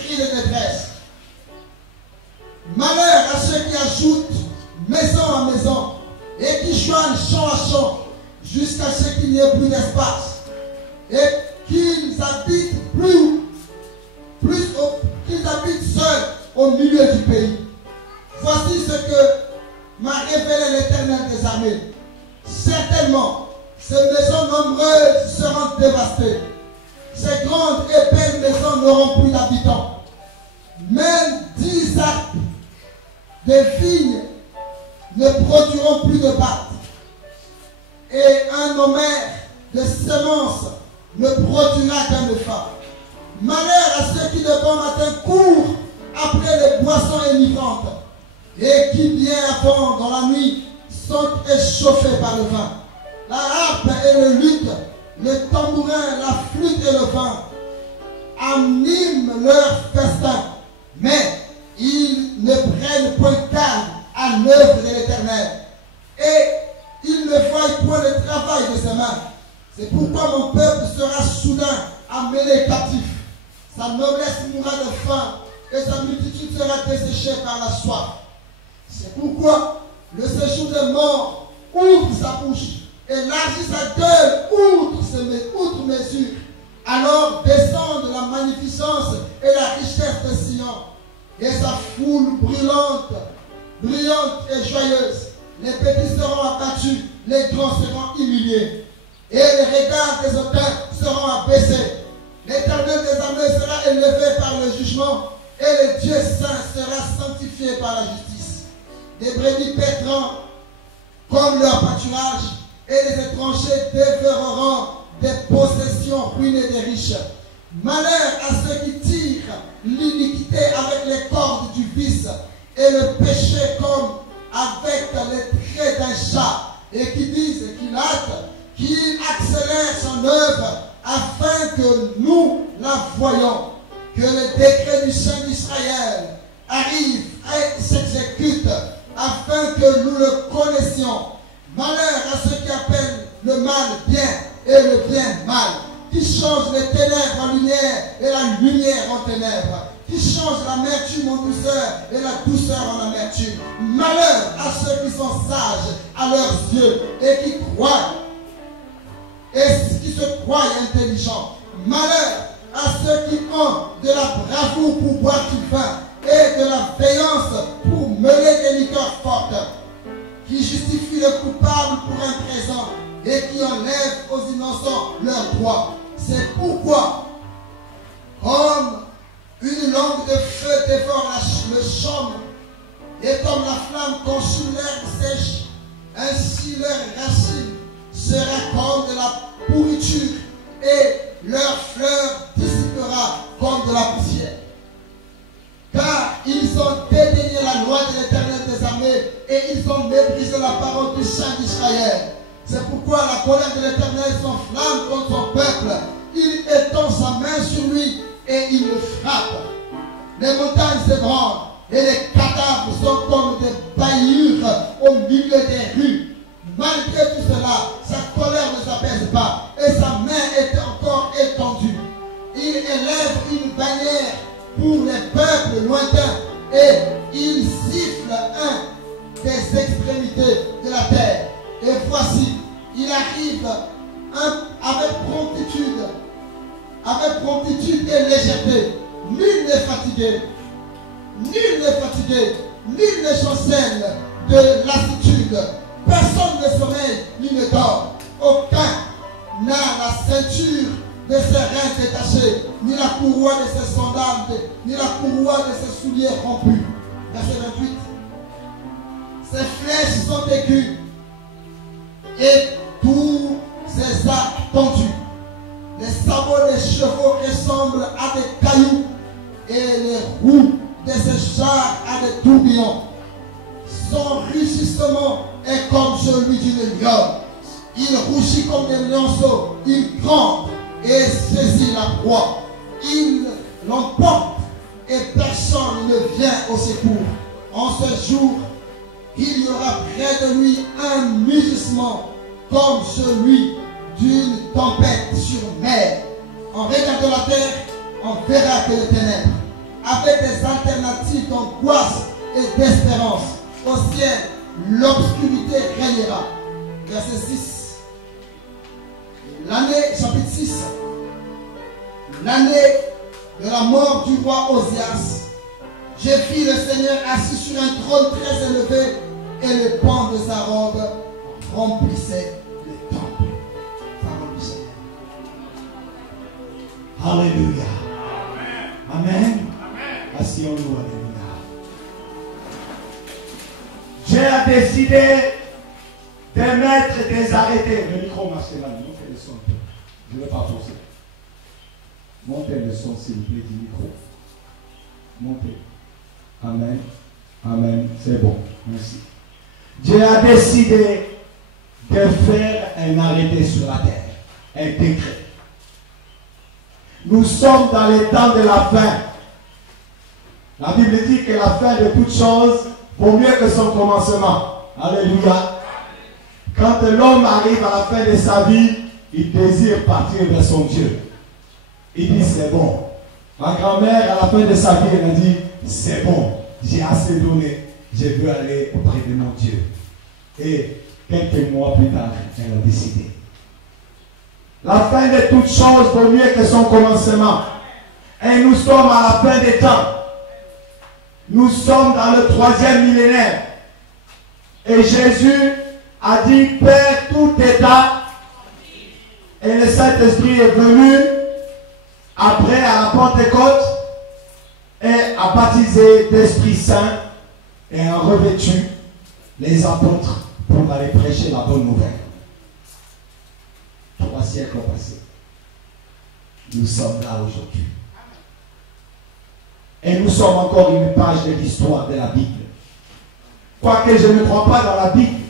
cris de détresse. Malheur à ceux qui ajoutent maison à maison et qui joignent champ à champ jusqu'à ce qu'il n'y ait plus d'espace et qu'ils habitent qu'ils habitent seuls au milieu du pays. Voici ce que m'a révélé l'Éternel des armées. Certainement, ces maisons nombreuses seront dévastées. Ces grandes et belles maisons n'auront plus d'habitants. Même 10 arbres des vignes ne produiront plus de pâte. Et un homère de semences ne produira qu'un effort. Malheur à ceux qui de bon matin courent après les boissons énivrantes et qui bien avant dans la nuit sont échauffés par le vin. La harpe et le luth, le tambourin, la flûte et le vin animent leur festin, mais ils ne prennent point garde à l'œuvre de l'Éternel et ils ne voient point le travail de ses mains. C'est pourquoi mon peuple sera soudain amené captif. Sa noblesse mourra de faim et sa multitude sera desséchée par la soif. C'est pourquoi le séjour des morts ouvre sa bouche, élargit sa gueule outre mesure. Alors descendent la magnificence et la richesse de Sion, et sa foule brillante et joyeuse. Les petits seront abattus, les grands seront humiliés, et les regards des auteurs seront abaissés. L'Éternel des armées sera élevé par le jugement, et le Dieu saint sera sanctifié par la justice. Des brebis paîtront comme leur pâturage, et les étrangers dévoreront des possessions ruinées des riches. Malheur à ceux qui tirent l'iniquité avec les cordes du vice, et le péché comme avec les traits d'un chat, et qui disent qu'il hâte, qu'il accélère son œuvre, afin que nous la voyons, que le décret du Saint d'Israël arrive et s'exécute, afin que nous le connaissions. Malheur à ceux qui appellent le mal bien et le bien mal, qui changent les ténèbres en lumière et la lumière en ténèbres, qui changent l'amertume en douceur et la douceur en amertume. Malheur à ceux qui sont sages à leurs yeux et qui croient et qui se croient intelligents. Malheur à ceux qui ont de la bravoure pour boire du vin et de la veillance pour mener des liqueurs fortes, qui justifient le coupable pour un présent et qui enlèvent aux innocents leurs droits. C'est pourquoi, comme une langue de feu dévore le chaume, et comme la flamme consume l'herbe sèche, ainsi leurs racines sera comme de la pourriture, et leur fleur dissipera comme de la poussière. Car ils ont dédaigné la loi de l'Éternel des armées, et ils ont méprisé la parole du Saint d'Israël. C'est pourquoi la colère de l'Éternel s'enflamme contre son peuple. Il étend sa main sur lui et il le frappe. Les montagnes s'ébranlent et les cadavres sont comme des baillures au milieu des rues. Malgré tout cela, sa colère ne s'apaise pas et sa main est encore étendue. Il élève une bannière pour les peuples lointains et il siffle un des extrémités de la terre. Et voici, il arrive avec promptitude et légèreté. Nul n'est fatigué, nul ne chancelle de lassitude. Personne ne sommeille ni ne dort. Aucun n'a la ceinture de ses reins détachés, ni la courroie de ses sandales, ni la courroie de ses souliers rompus. Verset 28. Ses flèches sont aiguës et tous ses arcs tendus. Les sabots des chevaux ressemblent à des cailloux et les roues de ses chars à des tourbillons. Son rugissement est comme celui d'une lionne. Il rougit comme des lionceaux. Il gronde et saisit la proie. Il l'emporte et personne ne vient au secours. En ce jour, il y aura près de lui un mugissement comme celui d'une tempête sur mer. En regardant la terre, on verra que les ténèbres. avec des alternatives d'angoisse et d'espérance. Au ciel, l'obscurité régnera. Verset 6. L'année, chapitre 6. L'année de la mort du roi Osias, j'ai vu le Seigneur assis sur un trône très élevé et les pans de sa robe remplissaient le temple. Parole du Seigneur. Alléluia. Amen. Asseyons-nous, alléluia. Dieu a décidé de mettre des arrêtés. Le micro marche là, montez le son un peu. Je ne vais pas forcer. Montez le son, s'il vous plaît, du micro. Montez. Amen. Amen. C'est bon. Merci. Dieu a décidé de faire un arrêté sur la terre. Un décret. Nous sommes dans les temps de la fin. La Bible dit que la fin de toute chose vaut mieux que son commencement. Alléluia. Quand l'homme arrive à la fin de sa vie, il désire partir vers son Dieu. Il dit c'est bon. Ma grand-mère, à la fin de sa vie, elle a dit c'est bon, j'ai assez donné, je veux aller auprès de mon Dieu. Et quelques mois plus tard, elle a décidé. La fin de toute chose vaut mieux que son commencement. Et nous sommes à la fin des temps. Nous sommes dans le 3e millénaire. Et Jésus a dit, Père, tout état. Et le Saint-Esprit est venu après à la Pentecôte et a baptisé d'Esprit Saint et a revêtu les apôtres pour aller prêcher la bonne nouvelle. 3 siècles passés. Nous sommes là aujourd'hui. Et nous sommes encore une page de l'histoire de la Bible. Quoique je ne crois pas dans la Bible,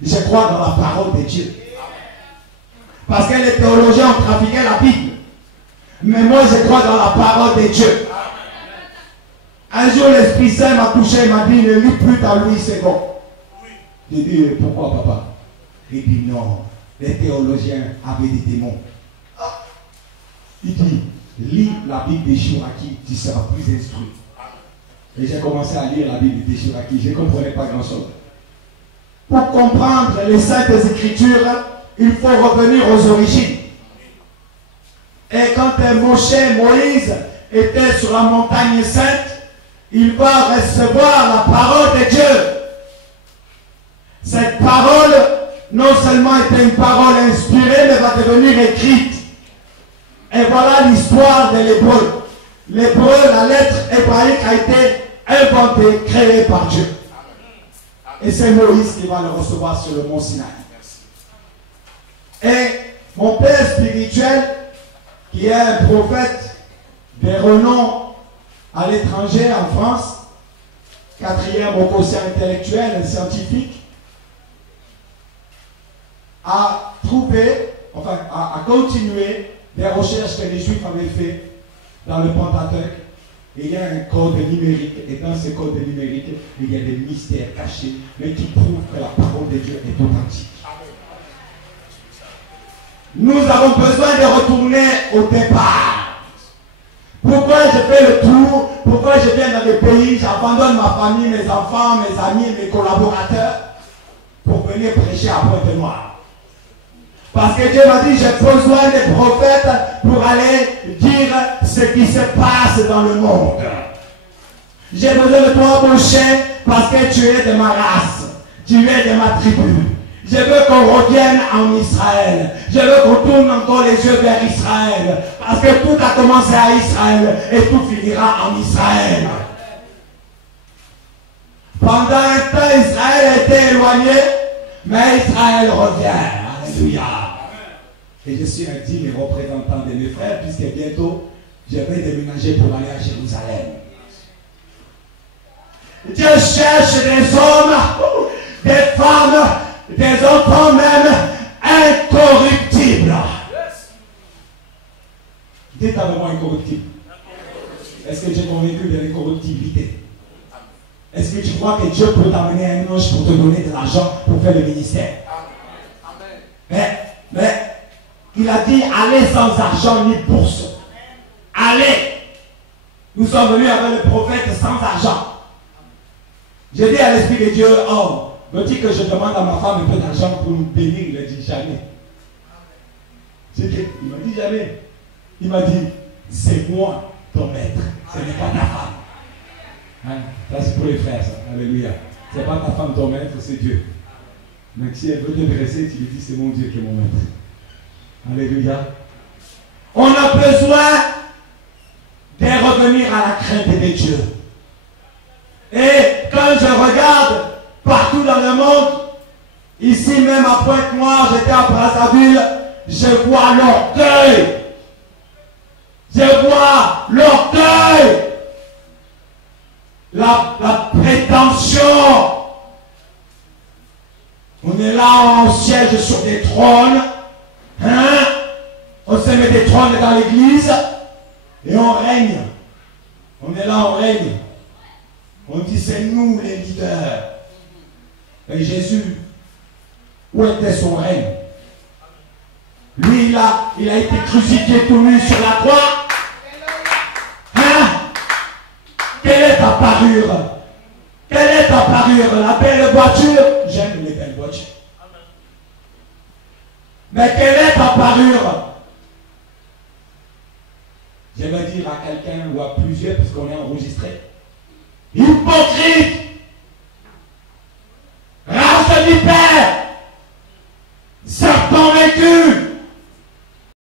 je crois dans la parole de Dieu. Parce que les théologiens ont trafiqué la Bible. Mais moi je crois dans la parole de Dieu. Un jour l'Esprit Saint m'a touché et m'a dit, ne lis plus ta Louis II. J'ai dit, pourquoi papa? Il dit non, les théologiens avaient des démons. Il dit, lis la Bible de Chouraki, tu seras plus instruit. Et j'ai commencé à lire la Bible de Chouraki, je ne comprenais pas grand chose. Pour comprendre les saintes écritures, il faut revenir aux origines. Et quand Moïse était sur la montagne sainte, il va recevoir la parole de Dieu. Cette parole, non seulement était une parole inspirée, mais va devenir écrite. Et voilà l'histoire de l'hébreu. L'hébreu, la lettre hébraïque a été inventée, créée par Dieu. Et c'est Moïse qui va le recevoir sur le mont Sinaï. Et mon père spirituel, qui est un prophète de renom à l'étranger, en France, 4e au quotient intellectuel et scientifique, a trouvé, enfin, a continué des recherches que les Juifs avaient fait dans le Pentateuque. Il y a un code numérique, et dans ce code numérique, il y a des mystères cachés, mais qui prouvent que la parole de Dieu est authentique. Nous avons besoin de retourner au départ. Pourquoi je fais le tour? Pourquoi je viens dans des pays, j'abandonne ma famille, mes enfants, mes amis, mes collaborateurs, pour venir prêcher à Pointe-Noire? Parce que Dieu m'a dit, j'ai besoin des prophètes pour aller dire ce qui se passe dans le monde. J'ai besoin de toi, mon chien, parce que tu es de ma race. Tu es de ma tribu. Je veux qu'on revienne en Israël. Je veux qu'on tourne encore les yeux vers Israël. Parce que tout a commencé à Israël et tout finira en Israël. Pendant un temps, Israël était éloigné, mais Israël revient. Alléluia. Et je suis un digne représentant de mes frères, puisque bientôt, je vais déménager pour aller à Jérusalem. Dieu cherche des hommes, des femmes, des enfants même incorruptibles. Dites avec moi incorruptible. Est-ce que tu es convaincu de l'incorruptibilité? Est-ce que tu crois que Dieu peut t'amener un ange pour te donner de l'argent pour faire le ministère? Mais il a dit, allez sans argent ni bourse. Allez. Nous sommes venus avec le prophète sans argent. J'ai dit à l'Esprit de Dieu, oh, veux-tu que je demande à ma femme un peu d'argent pour nous bénir? Il a dit jamais. J'ai dit, il m'a dit jamais. Il m'a dit, c'est moi ton maître, ce n'est pas ta femme. Hein? Ça c'est pour les frères, ça. Alléluia. Ce n'est pas ta femme ton maître, c'est Dieu. Mais si elle veut te dresser, tu lui dis, c'est mon Dieu qui est mon maître. Alléluia. On a besoin de revenir à la crainte de Dieu. Et quand je regarde partout dans le monde, ici même à Pointe-Noire, j'étais à Brazzaville, je vois l'orgueil. Je vois l'orgueil. La prétention. On est là, on siège sur des trônes. Hein? On se met des trônes dans l'église. Et on règne. On est là, on règne. On dit c'est nous les leaders. Et Jésus, où était son règne? Lui, il a été crucifié tout nu sur la croix. Hein? Quelle est ta parure? Quelle est ta parure? La belle voiture? J'aime les belles voitures. Mais quelle est ta parure? Je vais dire à quelqu'un ou à plusieurs, parce qu'on est enregistré. Hypocrite! Race de vipère!